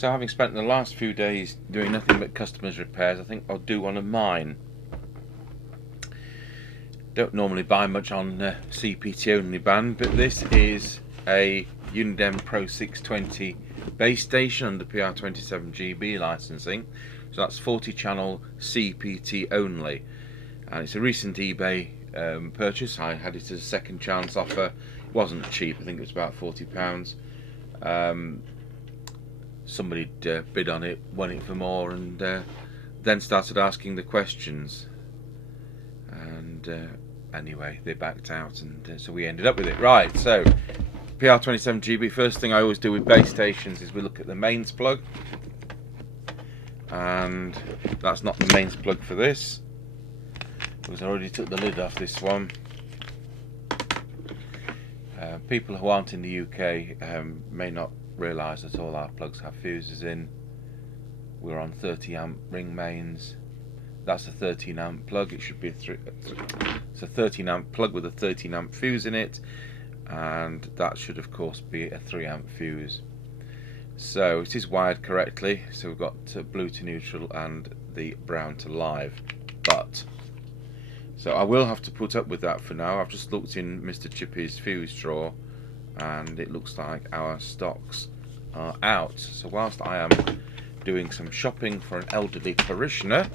So having spent the last few days doing nothing but customers repairs, I think I'll do one of mine. Don't normally buy much on CEPT only band, but this is a Uniden PRO620 base station under PR27GB licensing. So that's 40 channel CEPT only, and it's a recent eBay purchase. I had it as a second chance offer. It wasn't cheap, I think it was about £40. Somebody bid on it, won it for more, and then started asking the questions, and anyway they backed out, and so we ended up with it. Right, so PR27GB, first thing I always do with base stations is we look at the mains plug, and that's not the mains plug for this, because I already took the lid off this one. People who aren't in the UK may not realise that all our plugs have fuses in. We're on 30 amp ring mains. That's a 13 amp plug. It should be it's a 13 amp plug with a 13 amp fuse in it, and that should of course be a 3 amp fuse. So it is wired correctly, so we've got blue to neutral and the brown to live. But so I will have to put up with that for now. I've just looked in Mr. Chippy's fuse drawer, and it looks like our stocks are out. So whilst I am doing some shopping for an elderly parishioner,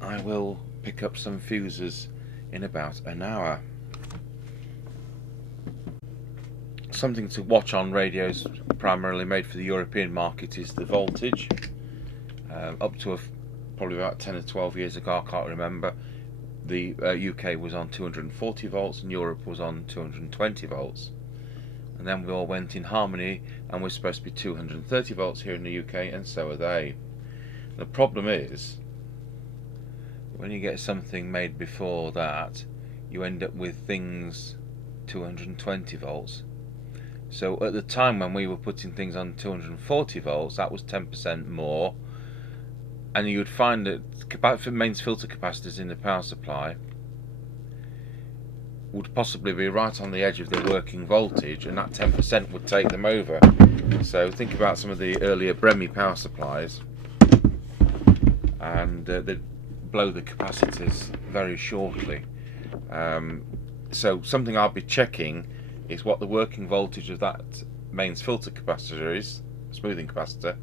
I will pick up some fuses in about an hour. Something to watch on radios primarily made for the European market is the voltage. Up to probably about 10 or 12 years ago, I can't remember, the UK was on 240 volts and Europe was on 220 volts. And then we all went in harmony, and we're supposed to be 230 volts here in the UK, and so are they. The problem is, when you get something made before that, you end up with things 220 volts. So at the time when we were putting things on 240 volts, that was 10% more, and you would find that mains filter capacitors in the power supply would possibly be right on the edge of the working voltage, and that 10% would take them over. So think about some of the earlier Bremy power supplies, and they'd blow the capacitors very shortly. So something I'll be checking is what the working voltage of that mains filter capacitor is, smoothing capacitor,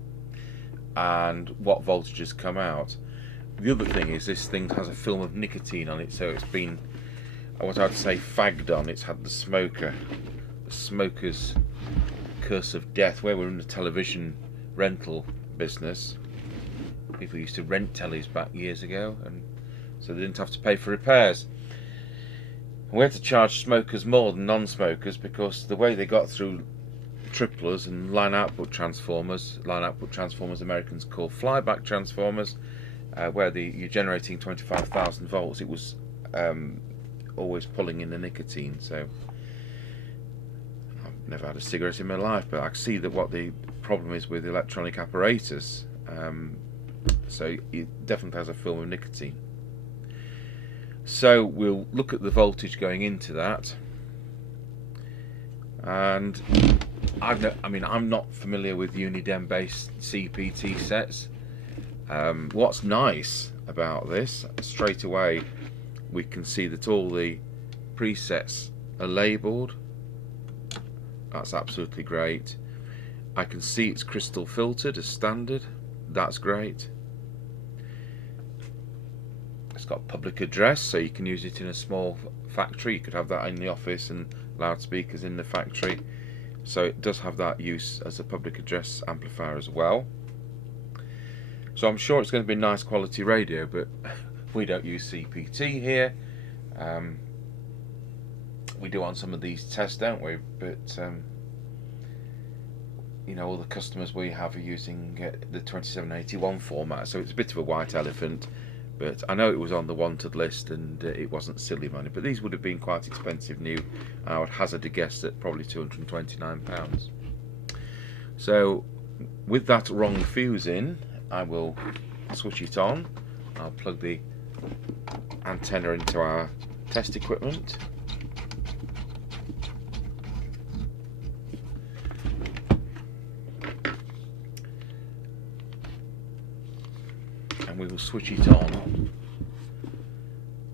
and what voltages come out. The other thing is this thing has a film of nicotine on it, so it's been, what I'd say, fagged on. It's had the smoker's curse of death. Where we're in the television rental business, people used to rent tellies back years ago, and so they didn't have to pay for repairs. And we had to charge smokers more than non-smokers, because the way they got through triplers and line output transformers Americans call flyback transformers, where you're generating 25,000 volts, it was always pulling in the nicotine. So I've never had a cigarette in my life, but I can see that what the problem is with electronic apparatus. So it definitely has a film of nicotine. So we'll look at the voltage going into that, and I'm not familiar with Uniden based CEPT sets. What's nice about this, straight away we can see that all the presets are labelled. That's absolutely great. I can see it's crystal filtered as standard. That's great. It's got public address, so you can use it in a small factory. You could have that in the office and loudspeakers in the factory. So it does have that use as a public address amplifier as well. So I'm sure it's going to be a nice quality radio, but we don't use CEPT here. We do on some of these tests, don't we? But you know, all the customers we have are using the 2781 format, so it's a bit of a white elephant. But I know it was on the wanted list, and it wasn't silly money. But these would have been quite expensive new. I would hazard a guess at probably £229. So with that wrong fuse in, I will switch it on. I'll plug the antenna into our test equipment. we will switch it on,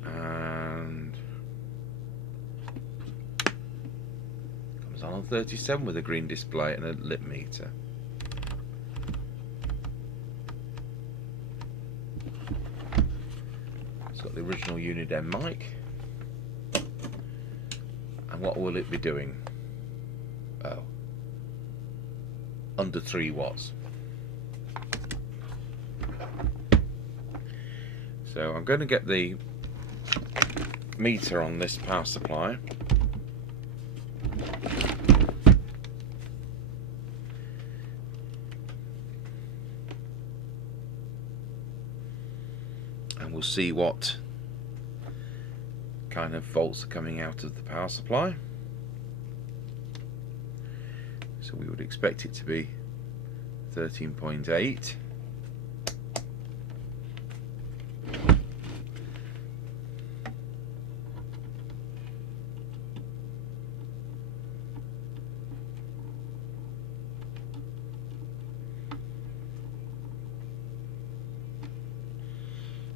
and comes on 37 with a green display and a lip meter. It's got the original Uniden mic. And what will it be doing? Oh, under 3 watts. So I'm going to get the meter on this power supply. And we'll see what kind of volts are coming out of the power supply. So we would expect it to be 13.8.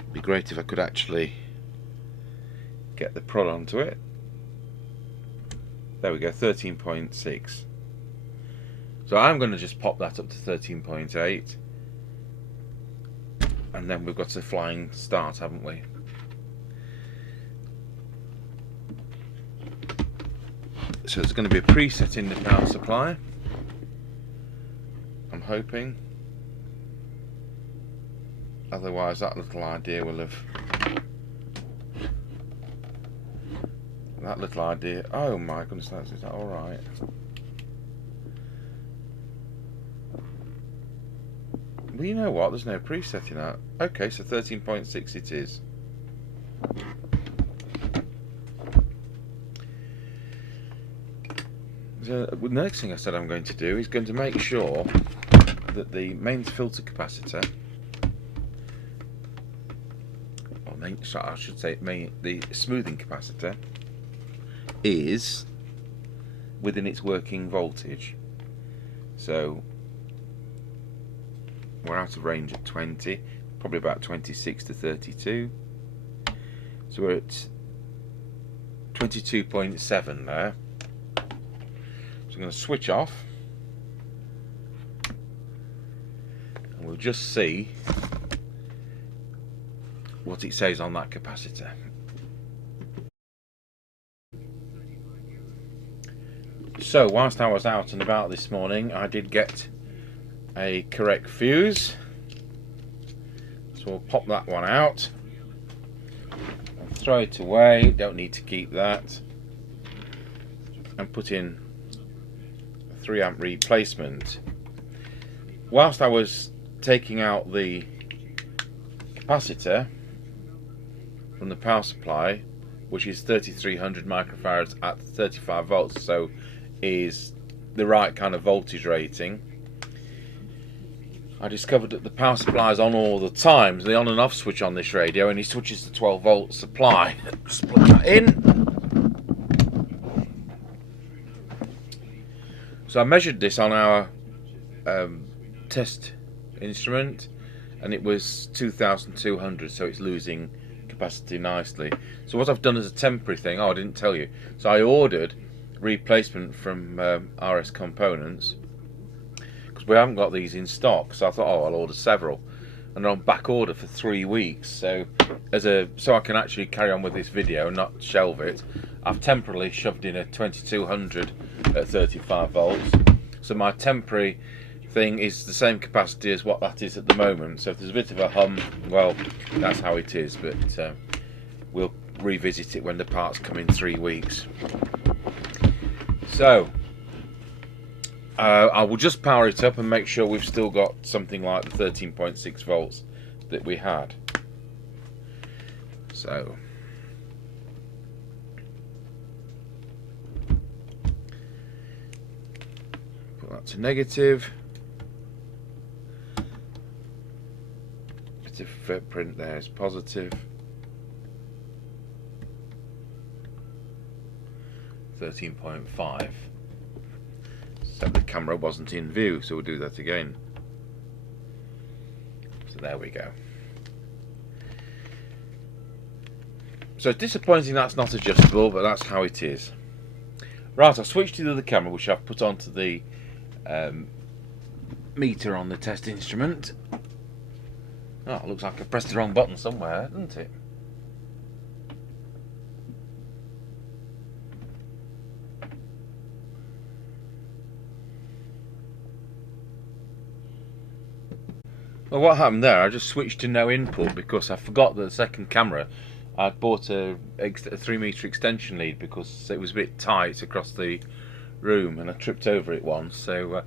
It'd be great if I could actually get the prod onto it. There we go, 13.6. So I'm going to just pop that up to 13.8, and then we've got a flying start, haven't we? So there's going to be a preset in the power supply, I'm hoping. Otherwise that little idea will have... That little idea... Oh my goodness, is that alright? Well, you know what? There's no preset in that. Okay, so 13.6 it is. So the next thing I said I'm going to do is going to make sure that the mains filter capacitor, or I should say the smoothing capacitor, is within its working voltage. So we're out of range at 20, probably about 26 to 32. So we're at 22.7 there. So I'm going to switch off, and we'll just see what it says on that capacitor. So whilst I was out and about this morning, I did get a correct fuse, so we'll pop that one out and throw it away. Don't need to keep that, and put in a 3 amp replacement. Whilst I was taking out the capacitor from the power supply, which is 3300 microfarads at 35 volts, so is the right kind of voltage rating, I discovered that the power supply is on all the time. The on and off switch on this radio, and it switches to 12 volt supply. Just plug that in. So I measured this on our test instrument, and it was 2200, so it's losing capacity nicely. So what I've done as a temporary thing, I didn't tell you, so I ordered replacement from RS Components, because we haven't got these in stock. So I thought, I'll order several, and they're on back order for 3 weeks. So so I can actually carry on with this video and not shelve it, I've temporarily shoved in a 2200 at 35 volts. So my temporary thing is the same capacity as what that is at the moment. So if there's a bit of a hum, well, that's how it is. But we'll revisit it when the parts come in 3 weeks. So I will just power it up and make sure we've still got something like the 13.6 volts that we had. So put that to negative. Bit of footprint there is positive. 13.5. So the camera wasn't in view, so we'll do that again. So there we go. So it's disappointing that's not adjustable, but that's how it is. Right, I've switched to the other camera, which I've put onto the meter on the test instrument. Oh, it looks like I pressed the wrong button somewhere, doesn't it? Well, what happened there, I just switched to no input because I forgot that the second camera, I'd bought a 3 meter extension lead because it was a bit tight across the room and I tripped over it once. So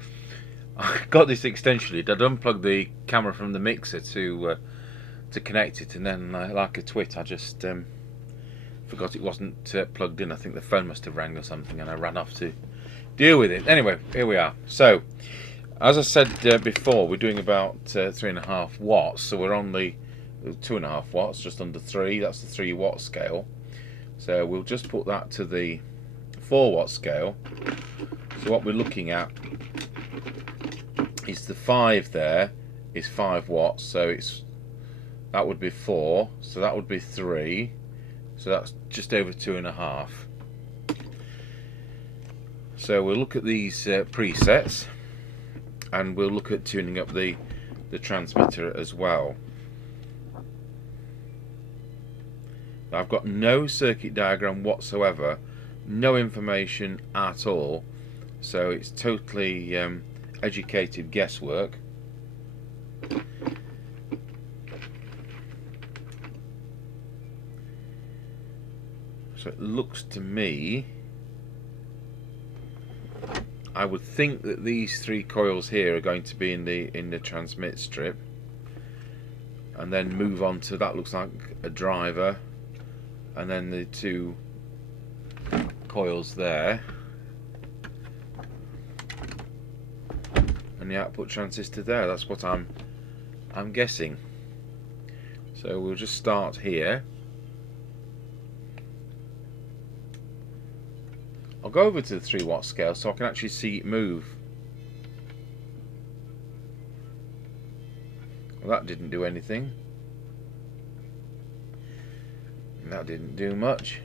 I got this extension lead. I'd unplugged the camera from the mixer to connect it, and then like a twit I just forgot it wasn't plugged in. I think the phone must have rang or something and I ran off to deal with it. Anyway, here we are. So as I said before, we're doing about 3.5 watts, so we're on the 2.5 watts, just under 3. That's the 3 watt scale. So we'll just put that to the 4 watt scale. So what we're looking at is the 5 there is 5 watts, so that would be 4, so that would be 3, so that's just over 2.5. So we'll look at these presets, and we'll look at tuning up the transmitter as well. I've got no circuit diagram whatsoever, no information at all, so it's totally educated guesswork. So it looks to me, I would think that these 3 coils here are going to be in the transmit strip, and then move on to, that looks like a driver, and then the 2 coils there, and the output transistor there. That's what I'm guessing. So we'll just start here. I'll go over to the 3 watt scale so I can actually see it move. Well, that didn't do anything. That didn't do much.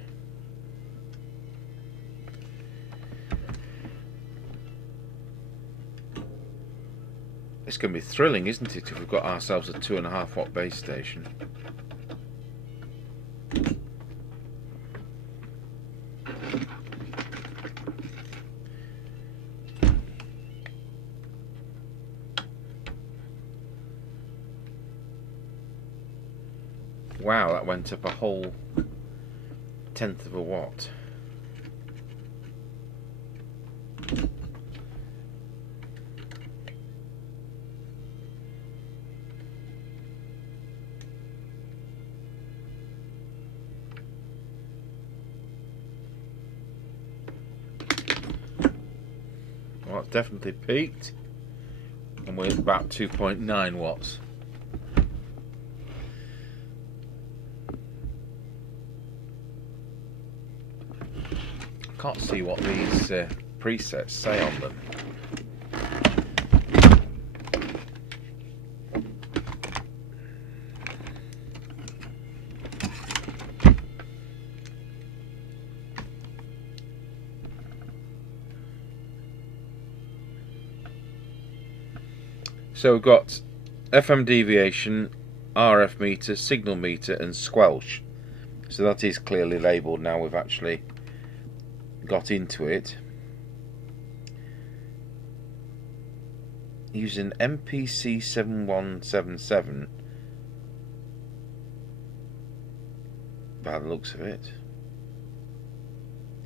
It's going to be thrilling, isn't it, if we've got ourselves a 2.5 watt base station. Wow, that went up a whole 1/10 of a watt. Well, it's definitely peaked, and we're at about 2.9 watts. Can't see what these presets say on them. So we've got FM deviation, RF meter, signal meter and squelch. So that is clearly labelled now we've actually got into it. Using MPC 7177 by the looks of it.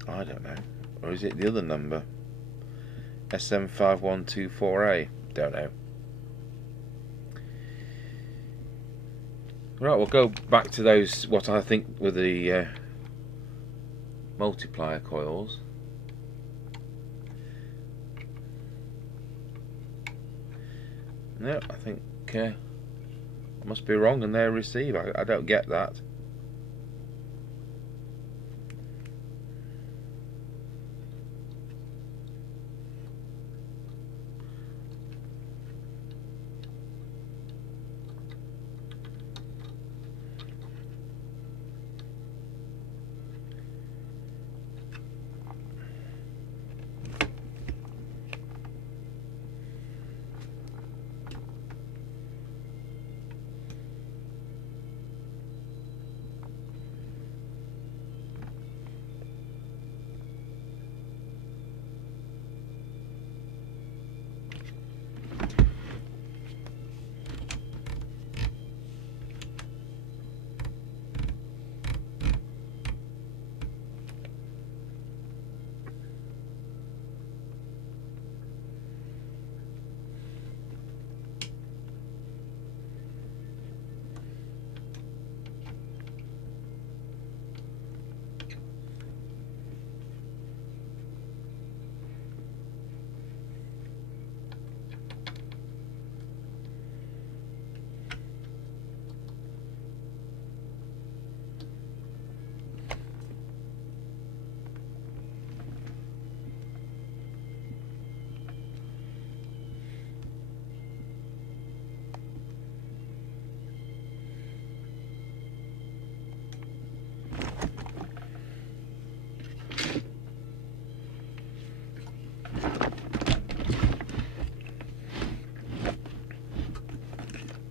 I don't know. Or is it the other number? SM5124A? Don't know. Right, we'll go back to those, what I think were the multiplier coils. No, I think I must be wrong and they're receive. I don't get that.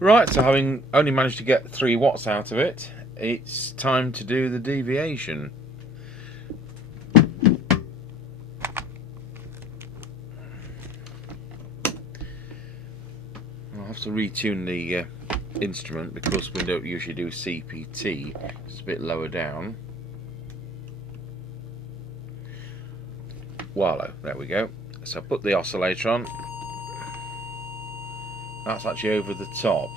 Right, so having only managed to get 3 watts out of it, it's time to do the deviation. I'll have to retune the instrument because we don't usually do CEPT. It's a bit lower down. Wallow, there we go. So I put the oscillator on. That's actually over the top.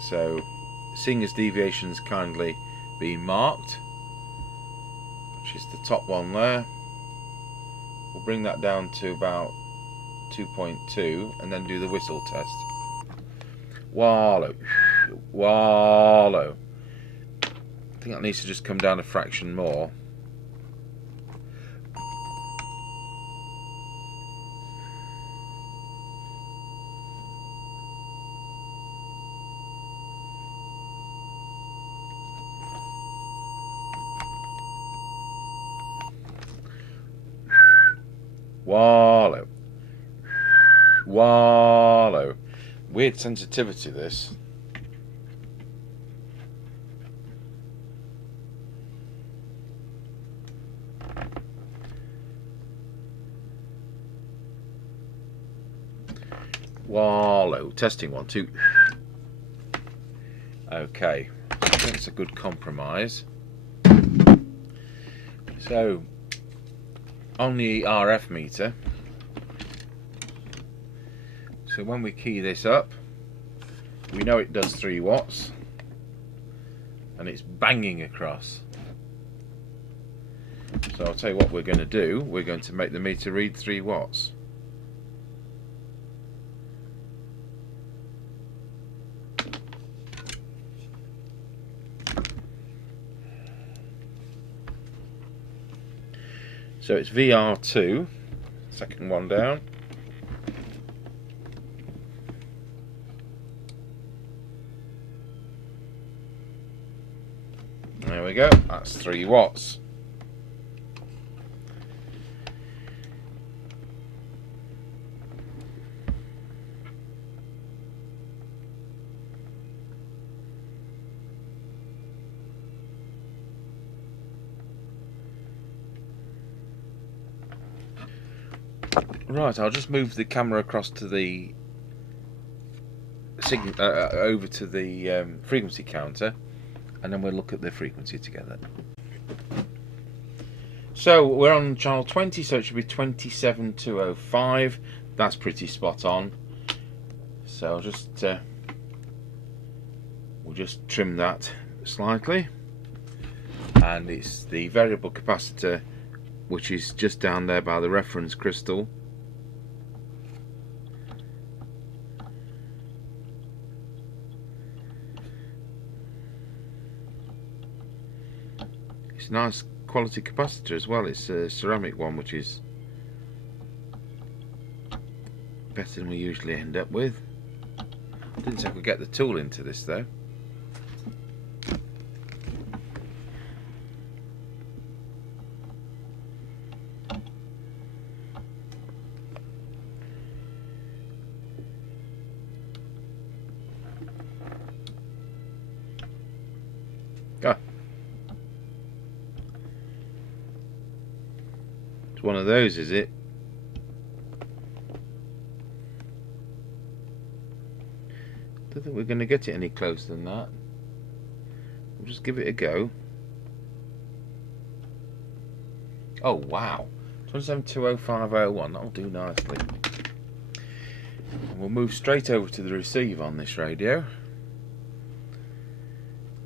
So seeing as deviation's kindly been marked, which is the top one there, we'll bring that down to about 2.2 and then do the whistle test. Wallow, wallow. I think that needs to just come down a fraction more. Wallow, wallow. Weird sensitivity this. Wallow. Testing 1, 2. Okay, I think it's a good compromise. So on the RF meter, so when we key this up, we know it does 3 watts and it's banging across. So I'll tell you what we're going to do. We're going to make the meter read 3 watts. So it's VR2, second one down. There we go, that's 3 watts. Right, I'll just move the camera across to the over to the frequency counter, and then we'll look at the frequency together. So we're on channel 20, so it should be 27205. That's pretty spot on. So I'll just we'll just trim that slightly, and it's the variable capacitor, which is just down there by the reference crystal. It's a nice quality capacitor as well. It's a ceramic one, which is better than we usually end up with. Didn't think I could get the tool into this though. Ah. It's one of those, is it? Don't think we're going to get it any closer than that. We'll just give it a go. Oh wow, 2720501, that'll do nicely. And we'll move straight over to the receive on this radio.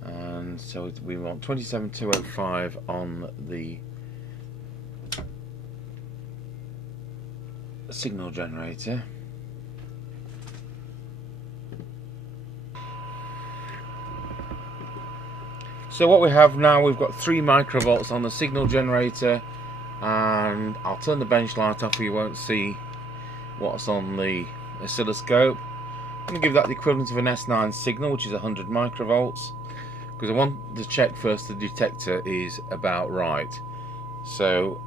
And so we want 27205 on the signal generator. So what we have now, we've got 3 microvolts on the signal generator, and I'll turn the bench light off so you won't see what's on the oscilloscope. I'm going to give that the equivalent of an S9 signal, which is 100 microvolts, because I want to check first the detector is about right. So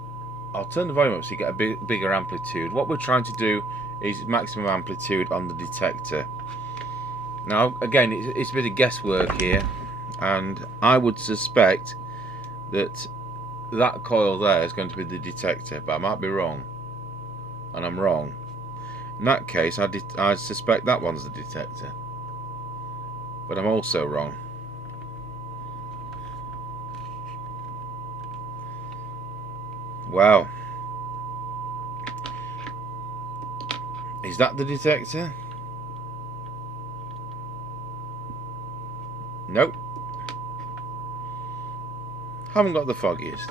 I'll turn the volume up so you get a bigger amplitude. What we're trying to do is maximum amplitude on the detector. Now, again, it's a bit of guesswork here, and I would suspect that that coil there is going to be the detector, but I might be wrong, and I'm wrong. In that case, I suspect that one's the detector, but I'm also wrong. Wow. Is that the detector? Nope. Haven't got the foggiest.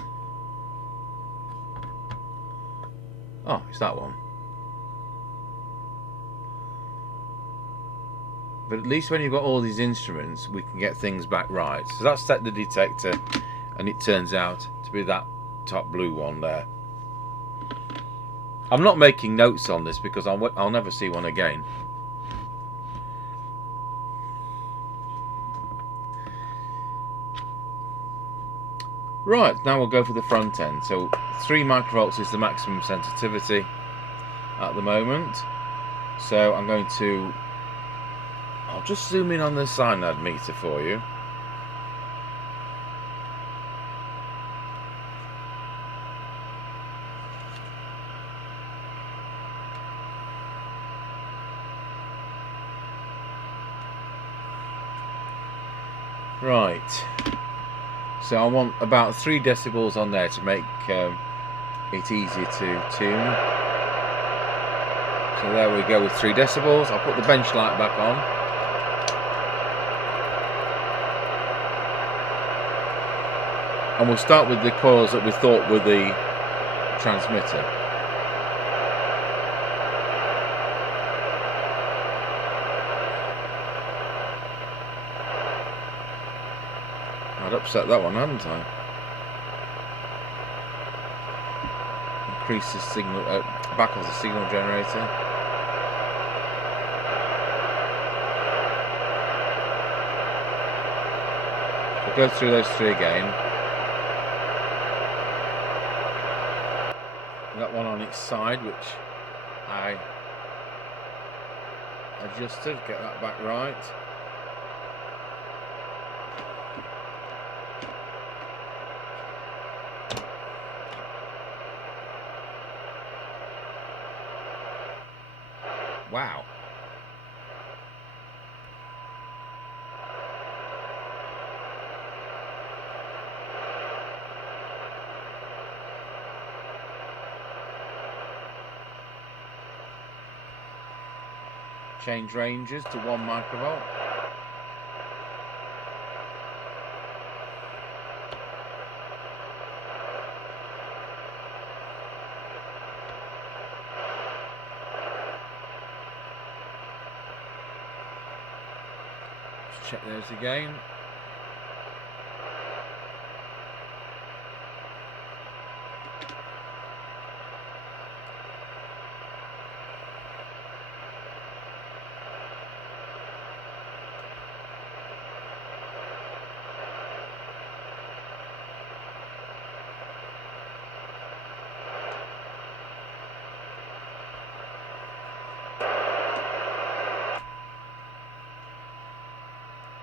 Oh, it's that one. But at least when you've got all these instruments, we can get things back right. So that's set the detector, and it turns out to be that top blue one there. I'm not making notes on this because I'll never see one again. Right, now we'll go for the front end. So 3 microvolts is the maximum sensitivity at the moment. So I'm going to, I'll just zoom in on the cyanide meter for you. Right, so I want about 3 decibels on there to make it easy to tune. So there we go with 3 decibels. I'll put the bench light back on. And we'll start with the coils that we thought were the transmitter. I'd upset that one, hadn't I? Increase the signal, back off the signal generator. We'll go through those 3 again. That one on its side, which I adjusted, get that back right. Wow. Change ranges to 1 microvolt. Check those again.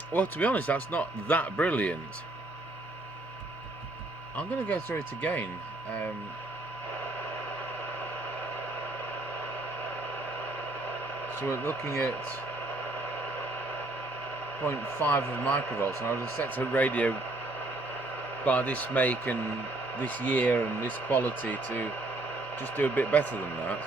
Well, to be honest, that's not that brilliant. I'm going to go through it again. So we're looking at 0.5 of microvolts, and I was set to a radio by this make and this year and this quality to just do a bit better than that.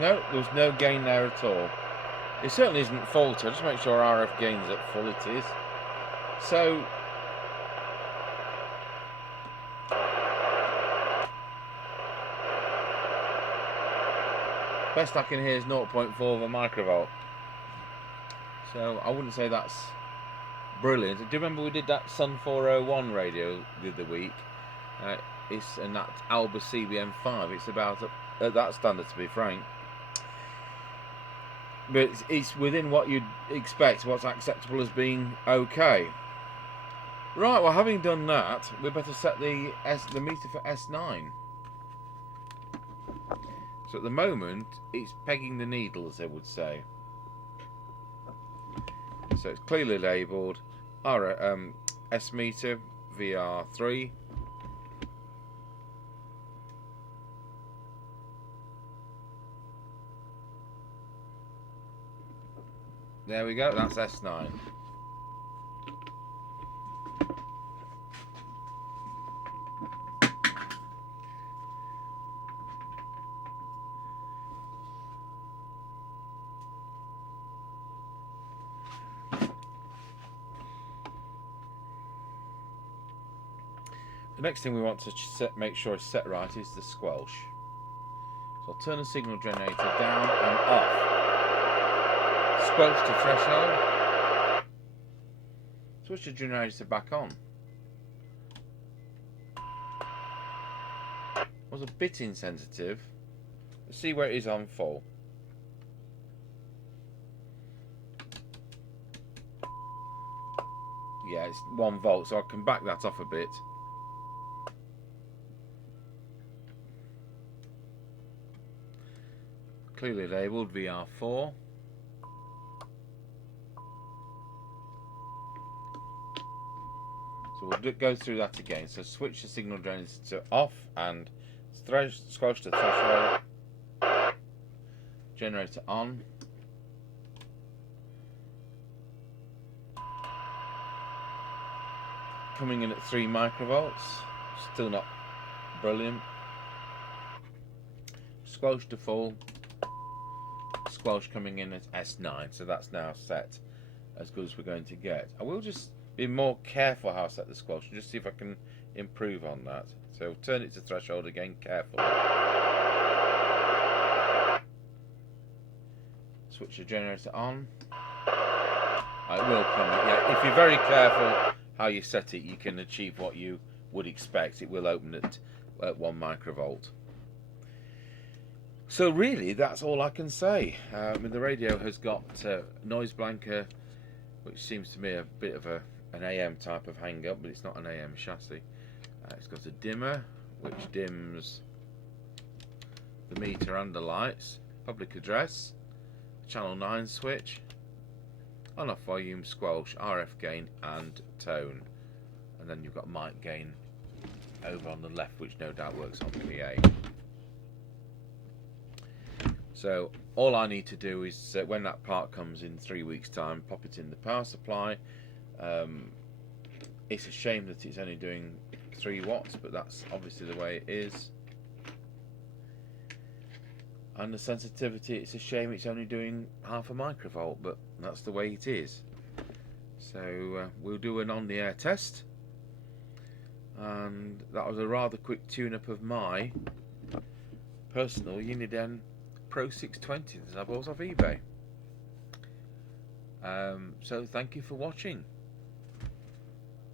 No, there's no gain there at all. It certainly isn't faulty. Just make sure RF gain's at full. It is. So best I can hear is 0.4 of a microvolt. So I wouldn't say that's brilliant. Do you remember we did that Sun 401 radio the other week? And that's Alba CBM5. It's about at that standard, to be frank. But it's within what you'd expect, what's acceptable as being okay. Right, well, having done that, we better set the meter for S9. So at the moment, it's pegging the needle, as they would say. So it's clearly labelled S meter VR3. There we go, that's S9. The next thing we want to make sure is set right is the squelch. So I'll turn the signal generator down and off. Squelch to threshold. Switch the generator back on. Was a bit insensitive. Let's see where it is on full. Yeah, it's 1 volt, so I can back that off a bit. Clearly labelled VR4. So we'll go through that again. So switch the signal generator to off and squelch to threshold. Generator on. Coming in at 3 microvolts. Still not brilliant. Squelch to full. Squelch coming in at S9. So that's now set as good as we're going to get. I will just be more careful how I set the squelch and just see if I can improve on that. So turn it to threshold again carefully. Switch the generator on. It will come. Yeah, if you're very careful how you set it, you can achieve what you would expect. It will open at 1 microvolt. So really, that's all I can say. The radio has got noise blanker, which seems to me a bit of an AM type of hang-up, but it's not an AM chassis. It's got a dimmer, which dims the meter and the lights. Public address, channel 9 switch, on-off volume, squelch, RF gain and tone. And then you've got mic gain over on the left, which no doubt works on PA. So all I need to do is, when that part comes in 3 weeks' time, pop it in the power supply. It's a shame that it's only doing 3 watts, but that's obviously the way it is. And the sensitivity, it's a shame it's only doing 0.5 microvolt, but that's the way it is. So we'll do an on-the-air test. And that was a rather quick tune-up of my personal Uniden PRO620 that I bought off eBay. So thank you for watching.